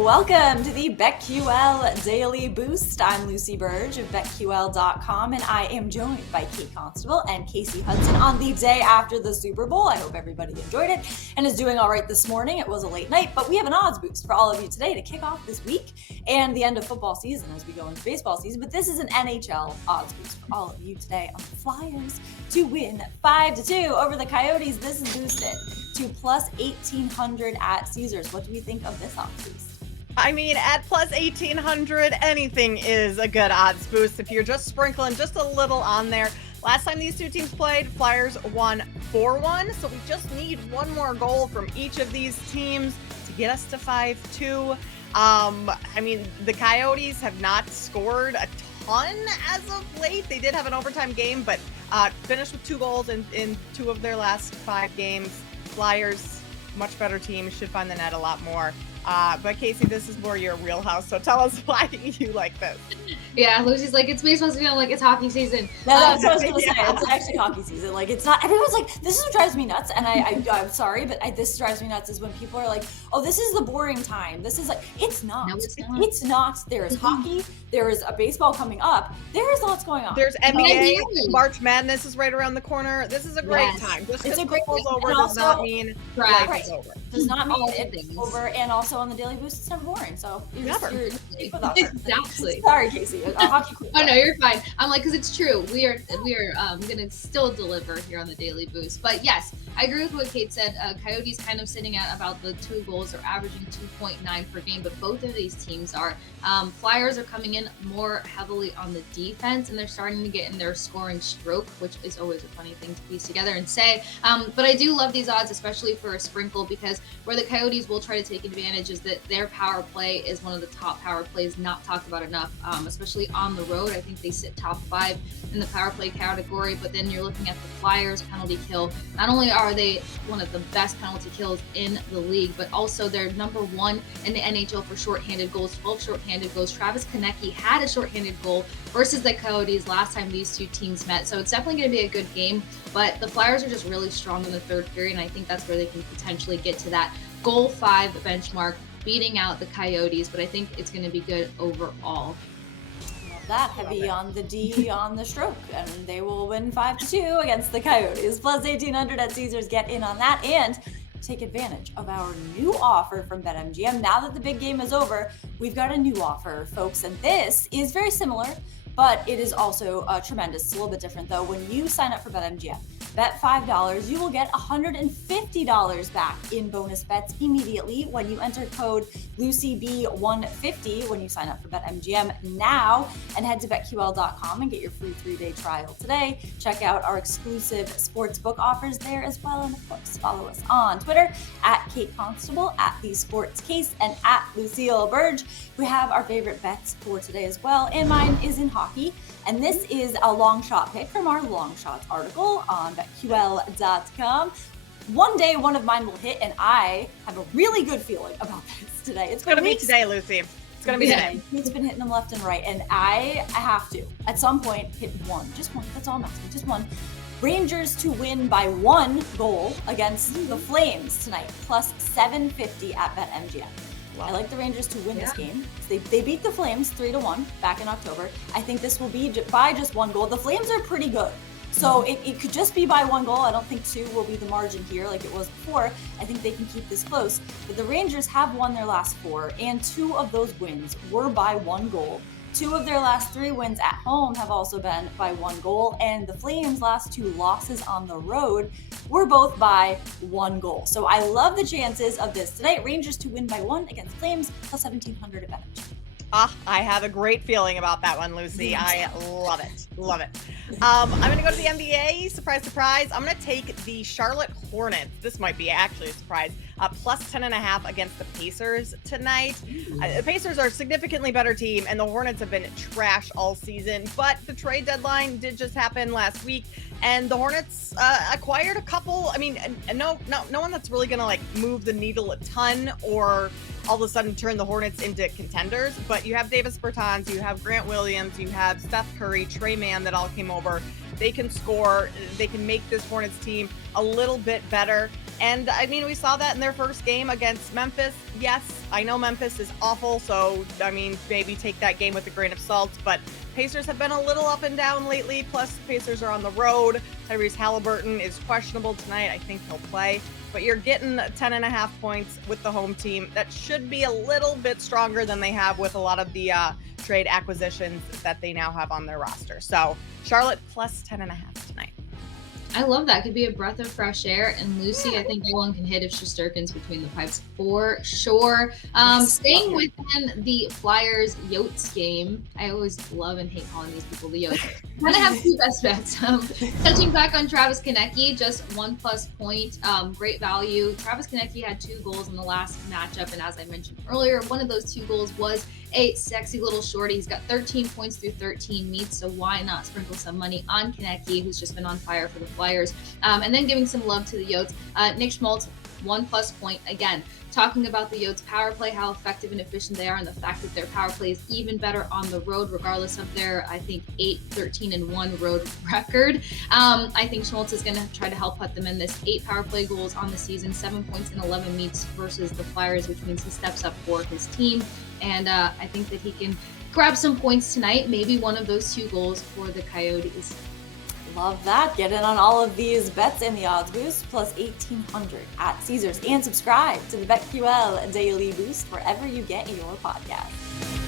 Welcome to the BetQL Daily Boost. I'm Lucy Burge of BetQL.com, and I am joined by Kate Constable and Casey Hudson on the day after the Super Bowl. I hope everybody enjoyed it and is doing all right this morning. It was a late night, but we have an odds boost for all of you today to kick off this week and the end of football season as we go into baseball season. But this is an NHL odds boost for all of you today on the Flyers to win 5-2 over the Coyotes. This is boosted to plus 1,800 at Caesars. What do we think of this odds boost? I mean, at plus 1,800, anything is a good odds boost if you're just sprinkling just a little on there. Last time these two teams played, Flyers won 4-1, so we just need one more goal from each of these teams to get us to 5-2. I mean, the Coyotes have not scored a ton as of late. They did have an overtime game, but finished with 2 goals in 2 of their last 5 games. Flyers, much better team, should find the net a lot more. But Casey, this is more your wheelhouse, so tell us why you like this. Yeah, Lucy's like, it's baseball season, like it's hockey season. No, that's what I was going to say. It's actually hockey season. Like, it's not, everyone's like, this is what drives me nuts. And I'm sorry, but this drives me nuts is when people are like, oh, this is the boring time. This is like, it's not. No, it's not. It's not. There is hockey. There is a baseball coming up. There is lots going on. There's NBA. March Madness is right around the corner. This is a great time. Just because football's over does not mean life is over. Does not mean it's over. And also on the Daily Boost, it's never boring. So you're exactly. Sorry, Casey. Hockey queen. Oh no, you're fine. I'm like, because it's true. We are gonna still deliver here on the Daily Boost. But yes, I agree with what Kate said. Coyotes kind of sitting at about the 2 goals. They're averaging 2.9 per game, but both of these teams are. Flyers are coming in more heavily on the defense, and they're starting to get in their scoring stroke, which is always a funny thing to piece together and say. But I do love these odds, especially for a sprinkle, because where the Coyotes will try to take advantage is that their power play is one of the top power plays not talked about enough, especially on the road. I think they sit top 5 in the power play category, but then you're looking at the Flyers penalty kill. Not only are they one of the best penalty kills in the league, but also they're number 1 in the NHL for shorthanded goals, 12 shorthanded goals. Travis Konecny had a shorthanded goal versus the Coyotes last time these two teams met, so it's definitely going to be a good game, but the Flyers are just really strong in the third period, and I think that's where they can potentially get to that goal 5 benchmark, beating out the Coyotes, but I think it's going to be good overall. That heavy on the D on the stroke, and they will win 5-2 against the Coyotes. Plus 1,800 at Caesars. Get in on that and take advantage of our new offer from BetMGM. Now that the big game is over, we've got a new offer, folks, and this is very similar, but it is also tremendous. It's a little bit different, though. When you sign up for BetMGM, bet $5, you will get $150 back in bonus bets immediately when you enter code LucyB150 when you sign up for BetMGM now, and head to BetQL.com and get your free 3-day trial today. Check out our exclusive sportsbook offers there as well, and of course, follow us on Twitter at Kate Constable, at The Sports Case, and at Lucille Burge. We have our favorite bets for today as well, and mine is in hockey. And this is a long shot pick from our long shots article on BetQL.com. One day, one of mine will hit, and I have a really good feeling about this today. It's going to be today, Lucy. It's going to be today. He's been hitting them left and right, and I have to, at some point, hit one. Just one. That's all I'm asking. Just one. Rangers to win by 1 goal against the Flames tonight, plus 750 at BetMGM. I like the Rangers to win this game. They beat the Flames 3-1 back in October. I think this will be by just 1 goal. The Flames are pretty good. So it could just be by 1 goal. I don't think 2 will be the margin here like it was before. I think they can keep this close. But the Rangers have won their last 4, and 2 of those wins were by 1 goal. 2 of their last 3 wins at home have also been by 1 goal, and the Flames' last 2 losses on the road were both by 1 goal. So I love the chances of this tonight. Rangers to win by 1 against Flames, plus 1,700 advantage. I have a great feeling about that one, Lucy. I love it. Love it. I'm going to go to the NBA. Surprise, surprise. I'm going to take the Charlotte Hornets. This might be actually a surprise. Plus 10.5 against the Pacers tonight. The Pacers are a significantly better team, and the Hornets have been trash all season. But the trade deadline did just happen last week, and the Hornets acquired a couple. I mean, no one that's really going to move the needle a ton or all of a sudden turn the Hornets into contenders. But you have Davis Bertans, you have Grant Williams, you have Steph Curry, Trey Mann that all came over. They can score. They can make this Hornets team a little bit better. And I mean, we saw that in their first game against Memphis. Yes, I know Memphis is awful, so I mean, maybe take that game with a grain of salt, but Pacers have been a little up and down lately, plus Pacers are on the road. Tyrese Halliburton is questionable tonight. I think he'll play, but you're getting 10.5 points with the home team. That should be a little bit stronger than they have with a lot of the trade acquisitions that they now have on their roster. So Charlotte plus 10.5 tonight. I love that. Could be a breath of fresh air. And Lucy, I think everyone can hit if Shesterkin's between the pipes for sure. Staying within the Flyers Yotes game, I always love and hate calling these people the Yotes. I'm gonna have two best bets. Touching back on Travis Konecny, just 1+ point, great value. Travis Konecny had 2 goals in the last matchup, and as I mentioned earlier, one of those 2 goals was a sexy little shorty. He's got 13 points through 13 meets, so why not sprinkle some money on Konecny, who's just been on fire for the Flyers, and then giving some love to the Yotes. Nick Schmaltz, 1+ point. Again, talking about the Yotes power play, how effective and efficient they are, and the fact that their power play is even better on the road, regardless of their, I think, 8-13-1 road record. I think Schmaltz is going to try to help put them in this. 8 power play goals on the season, 7 points in 11 meets versus the Flyers, which means he steps up for his team. And I think that he can grab some points tonight, maybe one of those 2 goals for the Coyotes. Love that. Get in on all of these bets in the odds boost plus 1,800 at Caesars, and subscribe to the BetQL Daily Boost wherever you get your podcast.